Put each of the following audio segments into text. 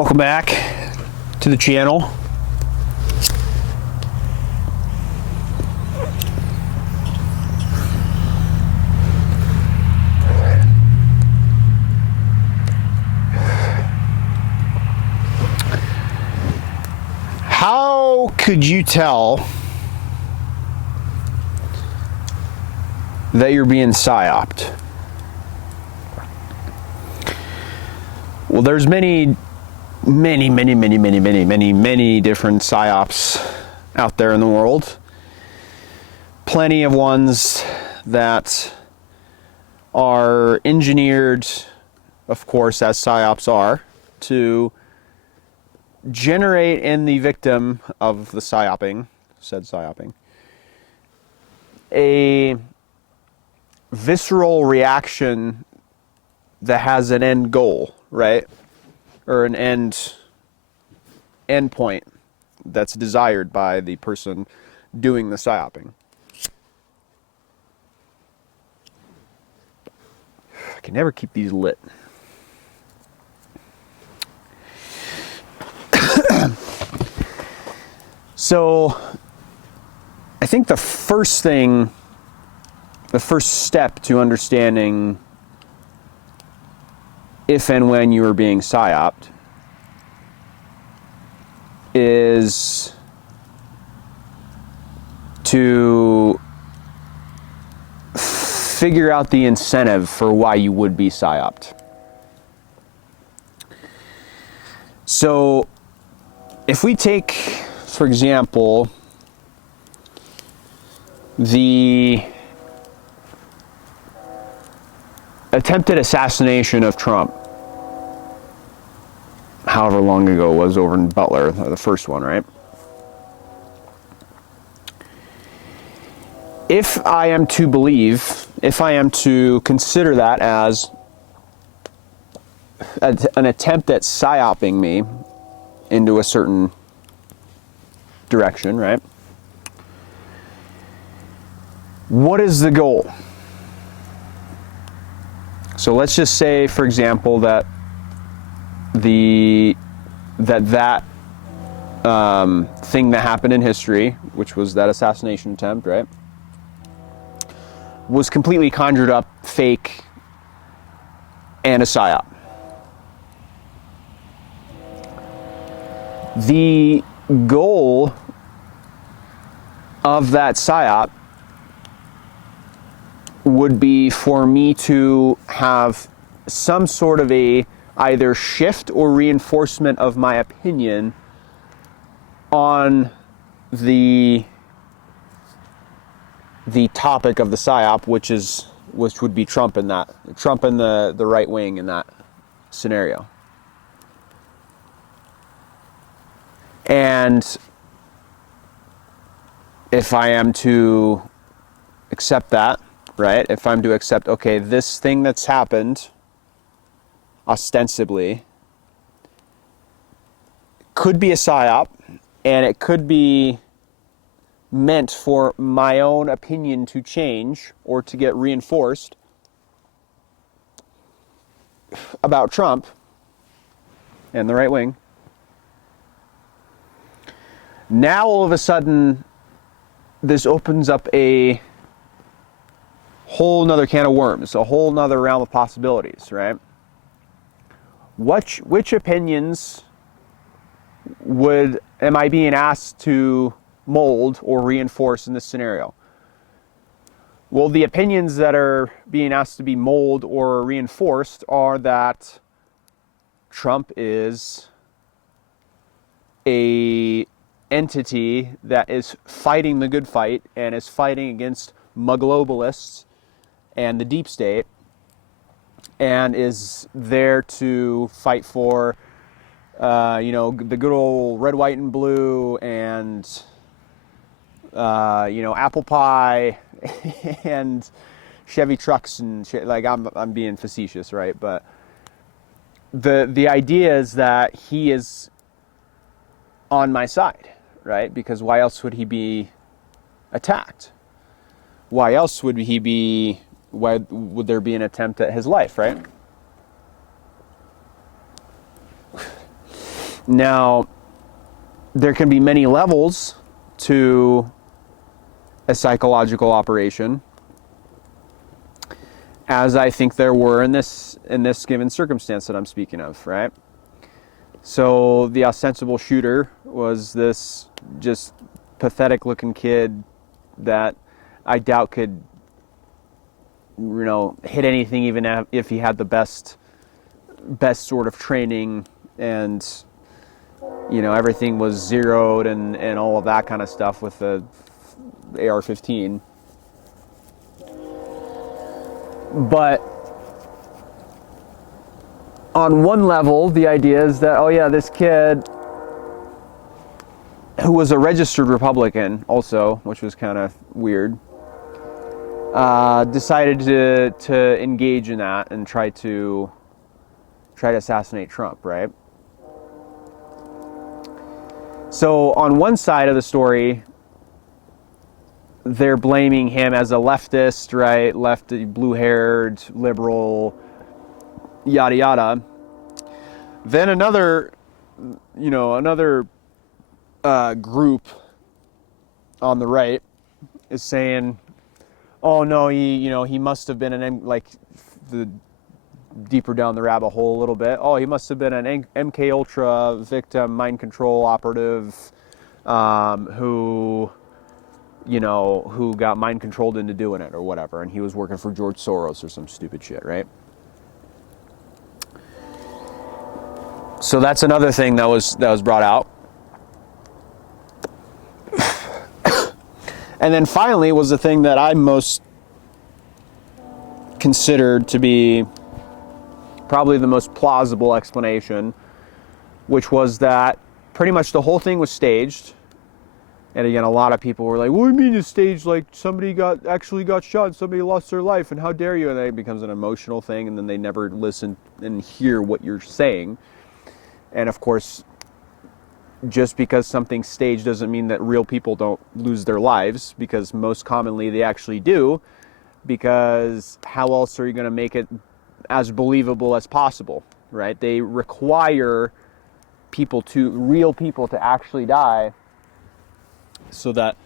Welcome back to the channel. How could you tell that you're being psyoped? Well, there's many different psyops out there in the world. Plenty of ones that are engineered, of course, as psyops are, to generate in the victim of the psyoping, a visceral reaction that has an end goal, right? Or an end point that's desired by the person doing the psyoping. I can never keep these lit. So I think the first step to understanding if and when you are being psyoped is to figure out the incentive for why you would be psyoped. So if we take, for example, the attempted assassination of Trump, however long ago it was, over in Butler, the first one, right? If I am to consider that as an attempt at psyoping me into a certain direction, right? What is the goal? So let's just say, for example, that thing that happened in history, which was that assassination attempt, right, was completely conjured up, fake, and a psyop. The goal of that psyop would be for me to have some sort of a either shift or reinforcement of my opinion on the topic of the psyop, which would be Trump and the right wing in that scenario. And if I am to accept that, right? If I'm to accept, okay, this thing that's happened ostensibly could be a psyop, and it could be meant for my own opinion to change or to get reinforced about Trump and the right wing. Now all of a sudden this opens up a whole nother can of worms, a whole nother realm of possibilities, right? Which opinions am I being asked to mold or reinforce in this scenario? Well, the opinions that are being asked to be molded or reinforced are that Trump is a entity that is fighting the good fight and is fighting against globalists and the deep state, and is there to fight for the good old red, white, and blue, and apple pie and Chevy trucks and shit. Like, I'm being facetious, right? But the idea is that he is on my side, right? Because why else would he be attacked? Why would there be an attempt at his life, right? Now, there can be many levels to a psychological operation, as I think there were in this given circumstance that I'm speaking of, right? So the ostensible shooter was this just pathetic looking kid that I doubt could, hit anything, even if he had the best sort of training, and everything was zeroed and all of that kind of stuff with the AR-15. But on one level, the idea is that, oh yeah, this kid, who was a registered Republican also, which was kind of weird, decided to engage in that and try to assassinate Trump, right? So on one side of the story, they're blaming him as a leftist, right? Lefty, blue-haired, liberal, yada yada. Then another group on the right is saying, oh no, he must have been the deeper down the rabbit hole a little bit. Oh, he must have been an MK Ultra victim, mind control operative, who got mind controlled into doing it or whatever, and he was working for George Soros or some stupid shit, right? So that's another thing that was brought out. And then finally was the thing that I most considered to be probably the most plausible explanation, which was that pretty much the whole thing was staged. And again, a lot of people were like, what do you mean it's staged? Like somebody actually got shot and somebody lost their life, and how dare you? And then it becomes an emotional thing, and then they never listen and hear what you're saying. And of course, just because something's staged doesn't mean that real people don't lose their lives, because most commonly they actually do, because how else are you going to make it as believable as possible, right? They require real people to actually die, so that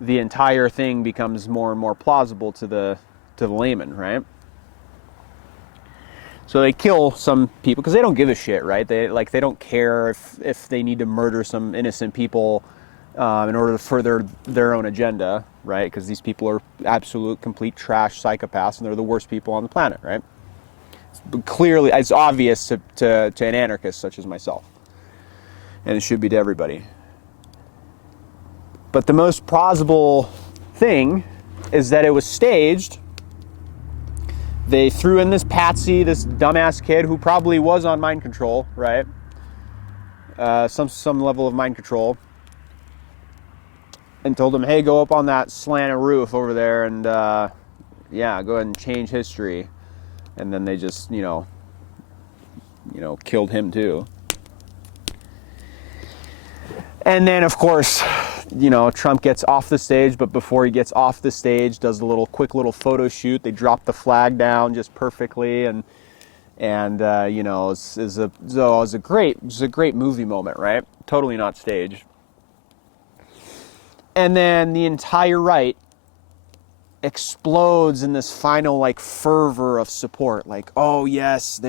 the entire thing becomes more and more plausible to the layman, right? So they kill some people because they don't give a shit, right? They don't care if they need to murder some innocent people in order to further their own agenda, right? Because these people are absolute, complete trash psychopaths, and they're the worst people on the planet, right? But clearly, it's obvious to an anarchist such as myself, and it should be to everybody. But the most plausible thing is that it was staged. They threw in this patsy, this dumbass kid who probably was on mind control, right? Some level of mind control, and told him, "Hey, go up on that slanted roof over there, and go ahead and change history." And then they just, killed him too. And then, of course, Trump gets off the stage, but before he gets off the stage, does a quick little photo shoot. They drop the flag down just perfectly, and it was a great movie moment, right? Totally not staged. And then the entire right explodes in this final fervor of support, oh yes,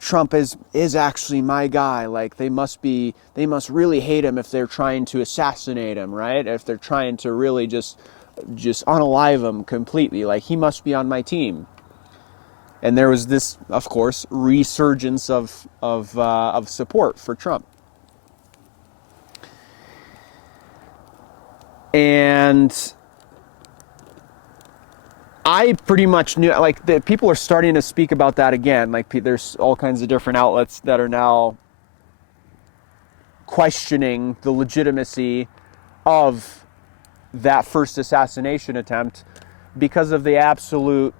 Trump is actually my guy. They must really hate him if they're trying to assassinate him, right? If they're trying to really just unalive him completely, he must be on my team. And there was this, of course, resurgence of support for Trump. And I pretty much knew, people are starting to speak about that again. There's all kinds of different outlets that are now questioning the legitimacy of that first assassination attempt because of the absolute,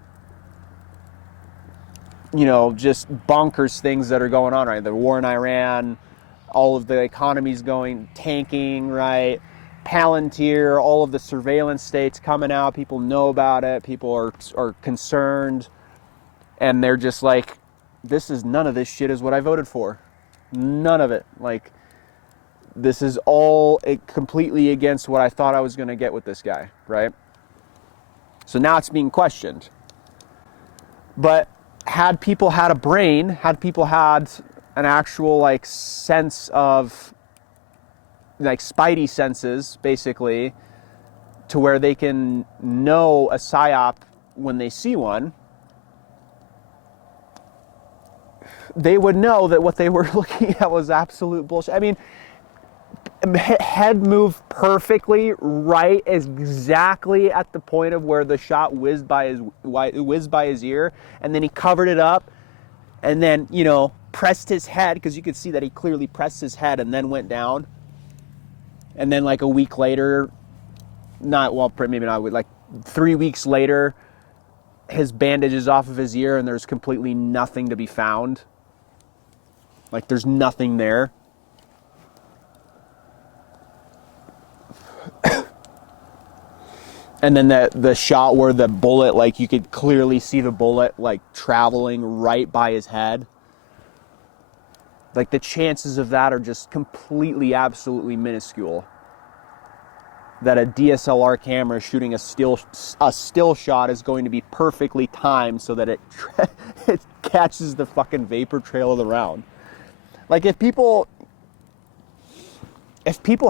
just bonkers things that are going on, right? The war in Iran, all of the economies tanking, right? Palantir, all of the surveillance states coming out, people know about it, people are concerned, and they're just none of this shit is what I voted for. None of it. this is all completely against what I thought I was going to get with this guy, right? So now it's being questioned. But had people had a brain, had people had an actual like sense of like spidey senses, basically, to where they can know a psyop when they see one, they would know that what they were looking at was absolute bullshit. I mean, head moved perfectly, right, exactly at the point of where the shot whizzed by his ear, and then he covered it up, and then, you know, pressed his head, because you could see that he clearly pressed his head and then went down. And then like a week later, maybe not, like 3 weeks later, his bandage is off of his ear and there's completely nothing to be found. Like there's nothing there. And then the shot where the bullet, like you could clearly see the bullet like traveling right by his head. Like the chances of that are just completely, absolutely minuscule. That a DSLR camera shooting a still shot is going to be perfectly timed so that it catches the fucking vapor trail of the round. Like if people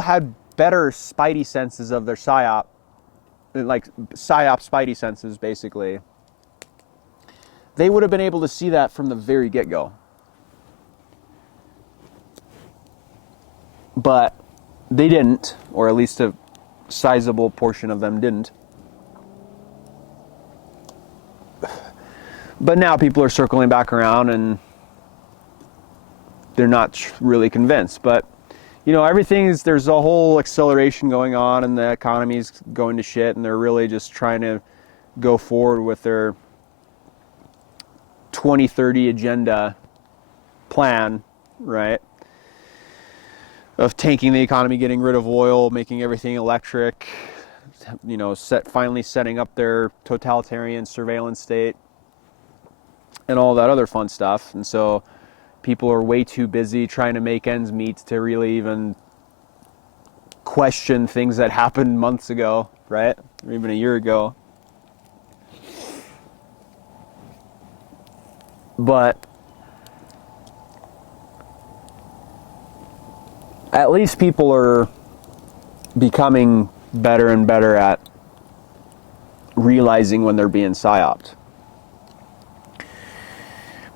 had better spidey senses of their psyop, like psyop spidey senses basically, they would have been able to see that from the very get-go. But they didn't, or at least a sizable portion of them didn't. But now people are circling back around and they're not really convinced. But, you know, there's a whole acceleration going on and the economy's going to shit, and they're really just trying to go forward with their 2030 agenda plan, right? Of tanking the economy, getting rid of oil, making everything electric, you know, finally setting up their totalitarian surveillance state and all that other fun stuff. And so people are way too busy trying to make ends meet to really even question things that happened months ago, right? Or even a year ago. But at least people are becoming better and better at realizing when they're being psyoped.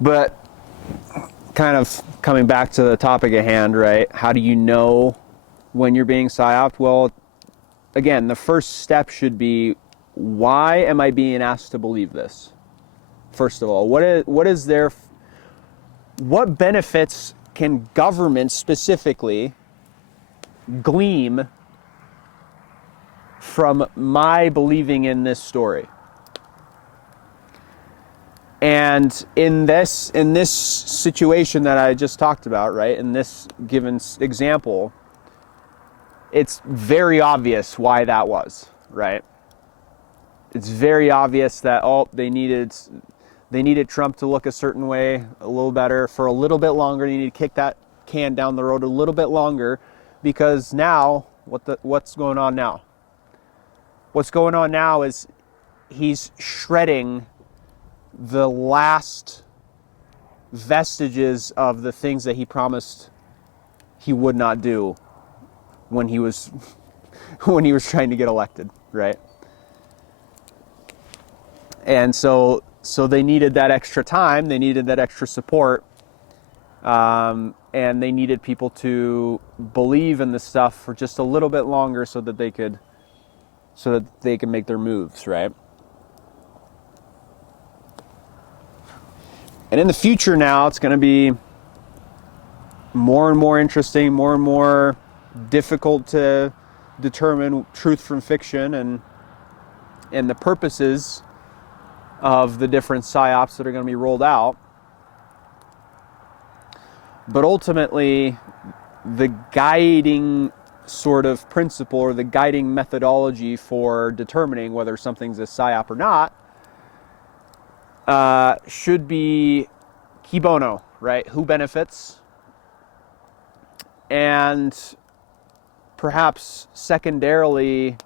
But kind of coming back to the topic at hand, right? How do you know when you're being psyoped? Well, again, the first step should be, why am I being asked to believe this? First of all, what benefits can government specifically glean from my believing in this story? And in this situation that I just talked about, right, in this given example, it's very obvious why that was, right? It's very obvious that they needed Trump to look a certain way, a little better, for a little bit longer. They need to kick that can down the road a little bit longer, because now what's going on now? What's going on now is he's shredding the last vestiges of the things that he promised he would not do when he was trying to get elected, right? And so they needed that extra time, they needed that extra support, and they needed people to believe in this stuff for just a little bit longer so that they could make their moves, right? And in the future now, it's going to be more and more interesting, more and more difficult to determine truth from fiction and the purposes of the different psyops that are going to be rolled out. But ultimately, the guiding sort of principle or the guiding methodology for determining whether something's a psyop or not should be Qui Bono, right? Who benefits? And perhaps secondarily,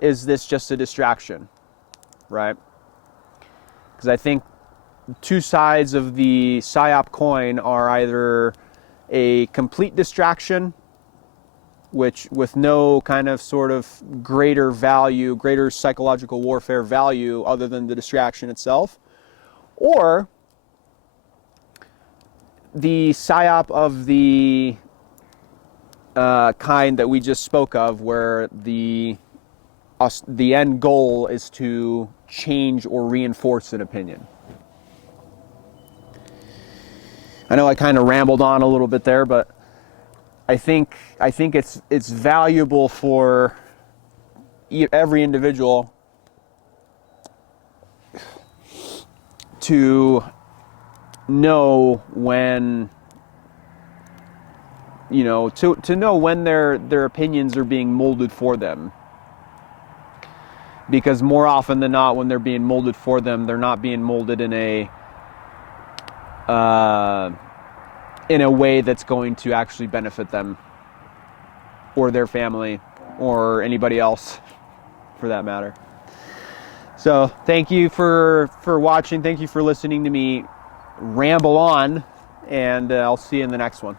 is this just a distraction, right? Because I think two sides of the psyop coin are either a complete distraction, which with no kind of sort of greater value, greater psychological warfare value other than the distraction itself, or the psyop of the kind that we just spoke of, where the end goal is to change or reinforce an opinion. I know I kind of rambled on a little bit there, but I think it's valuable for every individual to know when, to know when their opinions are being molded for them. Because more often than not, when they're being molded for them, they're not being molded in a way that's going to actually benefit them or their family or anybody else for that matter. So thank you for watching. Thank you for listening to me ramble on, and I'll see you in the next one.